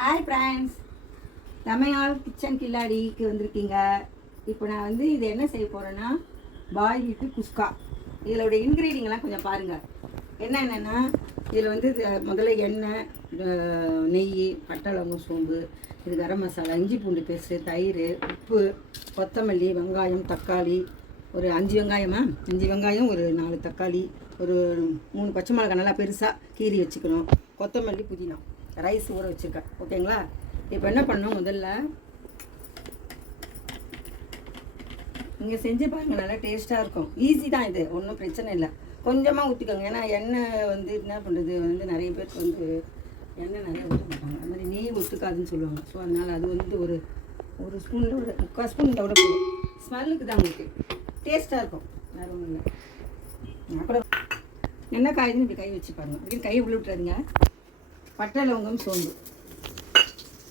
Hi friends, Tamil kitchen கில்லாடிக்கு வந்திருக்கீங்க. இப்போ நான் வந்து இது என்ன செய்ய போகிறேன்னா பாய் வீட்டு குஸ்கா. இதோட இன்க்ரீடியன்ட்லாம் கொஞ்சம் பாருங்கள். என்னென்னா இதில் வந்து முதல்ல எண்ணெய், நெய், பட்டை, லவங்கம், சோம்பு, இது கரம் மசாலா, இஞ்சி பூண்டு பேஸ்ட்டு, தயிர், உப்பு, கொத்தமல்லி, வெங்காயம், தக்காளி, ஒரு 5 வெங்காயமா 5 வெங்காயம், ஒரு 4 தக்காளி, ஒரு 3 பச்சை மிளகாய் நல்லா பெருசாக கீறி வச்சுக்கணும், கொத்தமல்லி, புதினா, ரைஸ் ஊற வச்சுருக்கேன். ஓகேங்களா? இப்போ என்ன பண்ணணும், முதல்ல நீங்கள் செஞ்சு பாருங்கள், நல்லா டேஸ்ட்டாக இருக்கும். ஈஸி தான், இது ஒன்றும் பிரச்சனை இல்லை. கொஞ்சமாக ஊற்றிக்கோங்க. ஏன்னா எண்ணெய் வந்து என்ன பண்ணுறது, வந்து நிறைய பேருக்கு வந்து எண்ணெய் நிறைய ஊற்ற மாட்டாங்க. அது மாதிரி நெய் ஒத்துக்காதுன்னு சொல்லுவாங்க. ஸோ அதனால் அது வந்து ஒரு ஸ்பூனில் ஒரு 3/4 ஸ்பூன் விட போதும். ஸ்மெல்லுக்கு தான் உங்களுக்கு டேஸ்ட்டாக இருக்கும், வேறு ஒன்றும் இல்லை. நான் கூட என்ன காயுதுன்னு இப்படி கை வச்சு பாருங்கள். அப்படின்னு கையை உள்ள விட்டுறாதீங்க. பட்டை, லவங்கம், சோம்பு,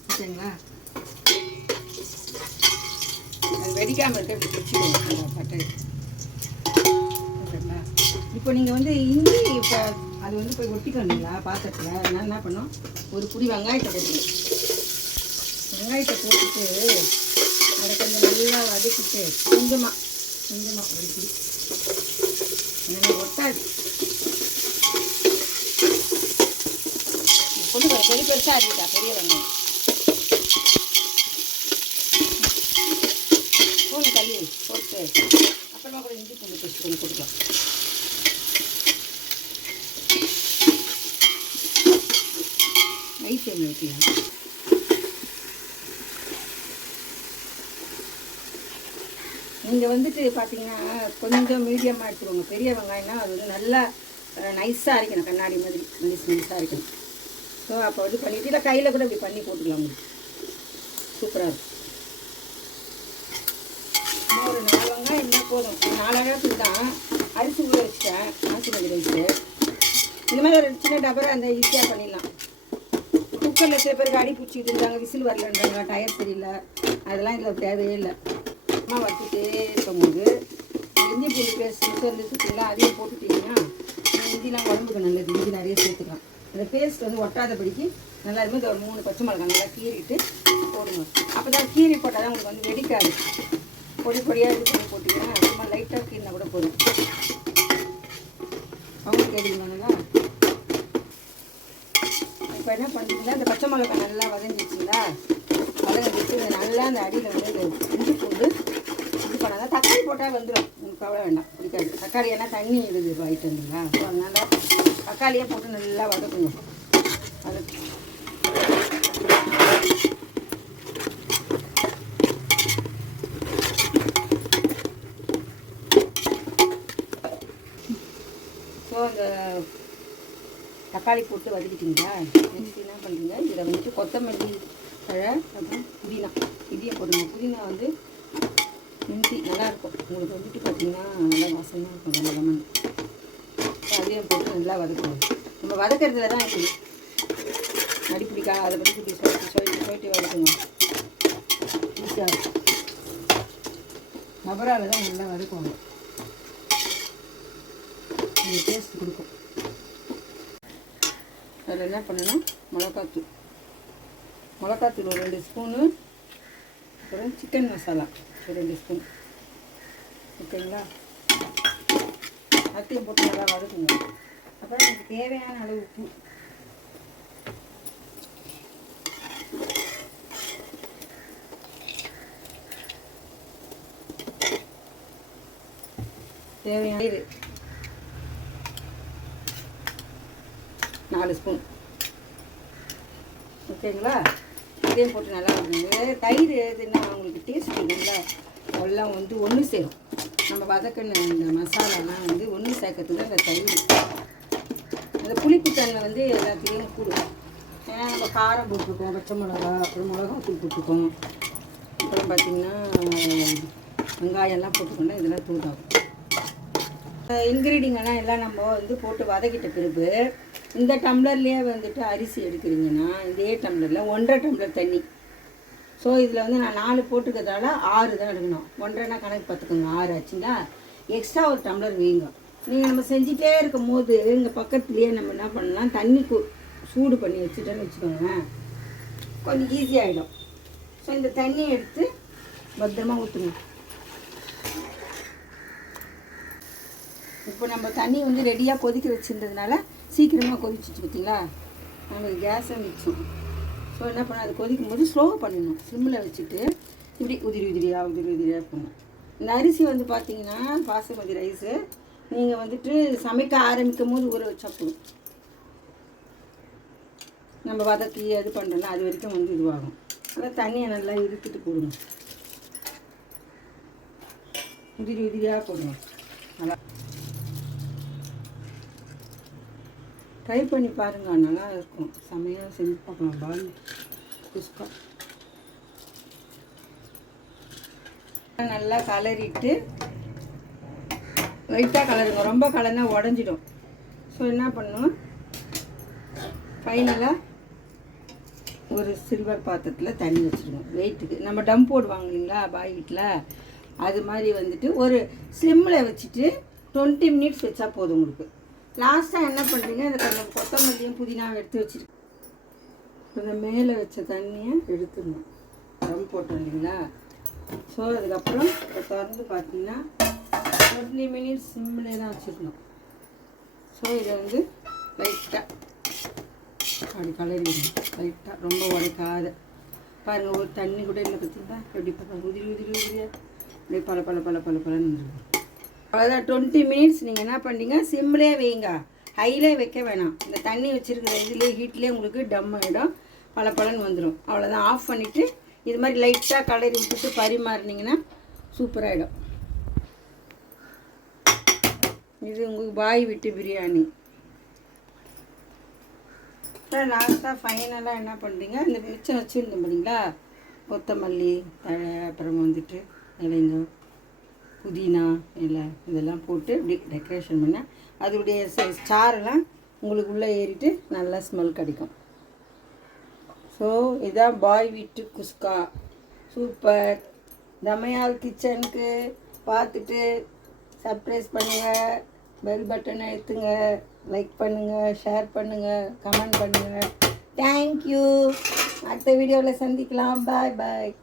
ஓகேங்களா? அது வெடிக்காமல் இருக்க இப்படி பிடிச்சிடுவோம் அந்த பட்டை. ஓகேங்களா? இப்போ நீங்கள் வந்து இஞ்சி, இப்போ அது வந்து போய் ஒட்டிக்கணுங்களா பாத்திரத்தில். அதனால் என்ன பண்ணோம், ஒரு புடி வெங்காயத்தை போட்டுக்கணும். வெங்காயத்தை போட்டுட்டு அதை கொஞ்சம் நல்லா வதக்கிட்டு கொஞ்சமாக ஒரு புடி நல்லா ஒட்டாது. கொஞ்சம் பெரிய பெருசாக இருக்கா பெரிய வெங்காயம் பூண்டு தள்ளி போட்டு அப்புறமா கூட இஞ்சி பூண்டு பேஸ்ட் கொஞ்சம் கொடுக்கலாம். நைட் டைமில் வைக்கலாம். நீங்கள் வந்துட்டு பார்த்தீங்கன்னா கொஞ்சம் மீடியமாக எடுத்துக்கோங்க. பெரிய வெங்காயம்னா அது வந்து நல்லா நைஸாக அரைக்கணும், கண்ணாடி மாதிரி நைஸாக அரைக்கணும். ஸோ அப்போ வந்து பண்ணிவிட்டு இல்லை கையில் கூட இப்படி பண்ணி போட்டுக்கலாம். உங்களுக்கு சூப்பராக இருக்கும். ஒரு 4 வெங்காயம் என்ன போதும். 4 வெங்காயத்துக்கு தான் அரிசி ஊற வச்சுட்டேன், பாசுமதி ரைஸு. இந்த மாதிரி ஒரு சின்ன டபரா அந்த ஈஸியாக பண்ணிடலாம். குக்கரில் சில பேருக்கு அடி பிடிச்சிட்டு இருந்தாங்க, விசில் வரலன்றாங்க, டயர் சரியில்லை, அதெல்லாம் இதில் தேவையே இல்லை. அம்மா வச்சுட்டே இருக்கும்போது இஞ்சி பூண்டு பேஸ்ட் வந்து சுற்றிங்களா, அதையும் போட்டுட்டிங்கன்னா இஞ்சிலாம் உடம்புக்கு நல்லது. இஞ்சி நிறைய சேர்த்துக்கலாம். அந்த பேஸ்ட் வந்து ஒட்டாதபடிக்கு நல்லா இருக்கும். இந்த ஒரு 3 பச்சை மிளகாய் நல்லா கீறிட்டு போடுங்க. அப்போ தான் கீரி போட்டால் தான் உங்களுக்கு வந்து வெடிக்காது. பொடி பொடியாக இது பண்ணி போட்டிங்கன்னா சும்மா லைட்டாக கீறினா கூட போதும். அவங்களுக்கு கேட்டீங்களா? இப்போ என்ன பண்ணுறீங்களா, இந்த பச்சை மிளகாய் நல்லா வதங்கிடுச்சிங்களா, வதங்கிட்டு நல்லா அந்த அடியில் வந்து இஞ்சி பூண்டு இது பண்ணாதான். தக்காளி போட்டால் வந்துடும், உங்களுக்கு கவலை வேண்டாம், பிடிக்காது. தக்காளி ஏன்னா தண்ணி இடுது வாங்கிட்டுங்களா, ஸோ அதனால் தக்காளியே போட்டு நல்லா வதக்குங்க. வதக்கு ஸோ அந்த தக்காளி போட்டு வதக்கிட்டிங்களா, நெக்ஸ்ட் என்ன பண்ணுறீங்க, இதில் வந்துட்டு கொத்தமல்லி தழை, அப்புறம் புதினா, இதையும் போடுங்க. புதினா வந்து மிஞ்சி நல்லாயிருக்கும் உங்களுக்கு வந்துட்டு பார்த்தீங்கன்னா நல்லா வாசமாக இருக்கும், நல்லா லெமன். அதையும் போட்டு நல்லா வதக்கணும். நம்ம வதக்கிறதுல தான் இருக்குது, அடி பிடிக்கா அதை பற்றி குட்டி சொல்லிட்டு வதக்குங்க. ஈஸியாக இருக்கும். ரபரால் தான் நல்லா வதக்குவாங்க, அந்த டேஸ்ட் கொடுக்கும். அதில் என்ன பண்ணணும், மிளகாத்தூள் ஒரு 2 ஸ்பூனு, அப்புறம் சிக்கன் மசாலா ஒரு 2 ஸ்பூன். ஓகேங்களா? அத்தையும் போட்டு நல்லா வதக்குங்க. அப்புறம் எனக்கு தேவையான அளவு உப்பு, தேவையான 4 ஸ்பூன். ஓகேங்களா? இதையும் போட்டு நல்லா வதக்குங்க. தயிர் எதுன்னா உங்களுக்கு டேஸ்ட் இல்லைங்களா, எல்லாம் வந்து ஒன்று சேரும். நம்ம வதக்கின இந்த மசாலாலாம் வந்து ஒன்று சேர்க்கறதுக்கு அந்த தயிர், அந்த புளிப்புத்தன்மை வந்து எல்லாத்தையும் கூடும். ஏன்னா நம்ம காரம் போட்டிருக்கோம், பச்சை மிளகா, அப்புறம் மிளகாத்தூள் போட்டிருக்கோம், அப்புறம் பார்த்திங்கன்னா வெங்காயம்லாம் போட்டுக்கோங்க. இதெல்லாம் தூதாகும். இன்க்ரீடியன்ட்லாம் எல்லாம் நம்ம வந்து போட்டு வதக்கிட்ட பிறகு இந்த டம்ளர்லேயே வந்துட்டு அரிசி எடுக்கிறீங்கன்னா இதே டம்ளரில் 1.5 டம்ளர் தண்ணி. ஸோ இதில் வந்து நான் 4 போட்டுக்கிறதால 6 தான் எடுக்கணும். 1.5னா கணக்கு பார்த்துக்கோங்க, 6 ஆச்சுங்களா. எக்ஸ்ட்ரா ஒரு டம்ளர் வைங்க. நீங்கள் நம்ம செஞ்சிட்டே இருக்கும் போது இங்கே பக்கத்துலேயே நம்ம என்ன பண்ணலாம், தண்ணி சூடு பண்ணி வச்சுட்டேன்னு வச்சுக்கோங்களேன். கொஞ்சம் ஈஸியாகிடும். ஸோ இந்த தண்ணியை எடுத்து பத்திரமா ஊற்றுங்க. இப்போ நம்ம தண்ணி வந்து ரெடியாக கொதிக்க வச்சுருந்ததுனால சீக்கிரமாக கொதிச்சிச்சு பார்த்தீங்களா, நமக்கு கேஸை மிச்சம். ஸோ என்ன பண்ண, அது கொதிக்கும் போது ஸ்லோ பண்ணணும். சிம்மில் வச்சுட்டு இப்படி உதிரியாக பண்ணணும். இந்த அரிசி வந்து பார்த்தீங்கன்னா பாசுமதி ரைஸு நீங்கள் வந்துட்டு சமைக்க ஆரம்பிக்கும் போது ஊற வச்சா போதும். நம்ம வதக்கி அது பண்ணுறோம்னா அது வரைக்கும் வந்து இதுவாகும். அதான் தண்ணியை நல்லா இழுத்துட்டு போடுங்க. உதிரியாக போடுங்க. நல்லா ட்ரை பண்ணி பாருங்கள், நல்லா இருக்கும். செமையாக செஞ்சு பார்க்கலாம். பால் குஸ்கா நல்லா கலரிட்டு லைட்டாக கலருங்க. ரொம்ப கலர்னா உடஞ்சிடும். ஸோ என்ன பண்ணணும், ஃபைனலாக ஒரு சில்வர் பாத்திரத்தில் தண்ணி வச்சுருங்க. வெயிட்டுக்கு நம்ம டம் போடுவாங்க இல்லைங்களா பாய் வீட்டில், அது மாதிரி வந்துட்டு ஒரு ஸ்லிம்மில் வச்சுட்டு 20 மினிட்ஸ் வச்சா போதும் உங்களுக்கு. லாஸ்ட்டாக என்ன பண்ணுறீங்க, அதை கொஞ்சம் கொத்தமல்லியும் புதினாவும் எடுத்து வச்சுருக்கு. இந்த மேலே வச்ச தண்ணியை எடுத்துடணும். டம் போட்டோம் இல்லைங்களா. ஸோ அதுக்கப்புறம் இப்போ திறந்து பார்த்தீங்கன்னா 20 மினிட்ஸ் சிம்மிலே தான் வச்சுருக்கணும். ஸோ இதை வந்து லைட்டாக அப்படி கலரிடணும். லைட்டாக ரொம்ப உடைக்காத பாருங்கள். ஒரு தண்ணி கூட இல்லை பார்த்தீங்களா, எப்படி பார்க்க உதிரியாக அப்படியே பலன்னு இருக்கும். அவ்வளோதான். 20 மினிட்ஸ் நீங்கள் என்ன பண்ணீங்க, சிம்மிலே வைங்க, ஹையிலே வைக்க வேணாம். இந்த தண்ணி வச்சுருக்கிற இதுலேயே ஹீட்லேயே உங்களுக்கு டம் ஆகிடும், பலன்னு வந்துடும். அவ்வளோதான். ஆஃப் பண்ணிவிட்டு இது மாதிரி லைட்டாக கலரி விட்டுட்டு பரிமாறினீங்கன்னா சூப்பராகிடும். இது உங்களுக்கு பாய் வீட்டு பிரியாணி. லாஸ்ட்டாக ஃபைனலாக என்ன பண்ணுறீங்க, இந்த மிச்சம் வச்சுருந்தோம் பார்த்தீங்களா, கொத்தமல்லி தழை, அப்புறம் வந்துட்டு இலைங்க, புதினா இலை, இதெல்லாம் போட்டு இப்படி டெக்கரேஷன் பண்ணால் அதோடைய ஸ்டாரெல்லாம் உங்களுக்கு உள்ளே ஏறிட்டு நல்லா ஸ்மெல் கிடைக்கும். ஸோ இதான் பாய் வீட்டு குஸ்கா. சூப்பர். தமையால் கிச்சனுக்கு பார்த்துட்டு சப்ஸ்கிரைப் பண்ணுங்கள், பெல் பட்டனை எடுத்துங்க, லைக் பண்ணுங்கள், ஷேர் பண்ணுங்கள், கமெண்ட் பண்ணுங்கள். தேங்க்யூ. அடுத்த வீடியோவில் சந்திக்கலாம். பாய் பாய்.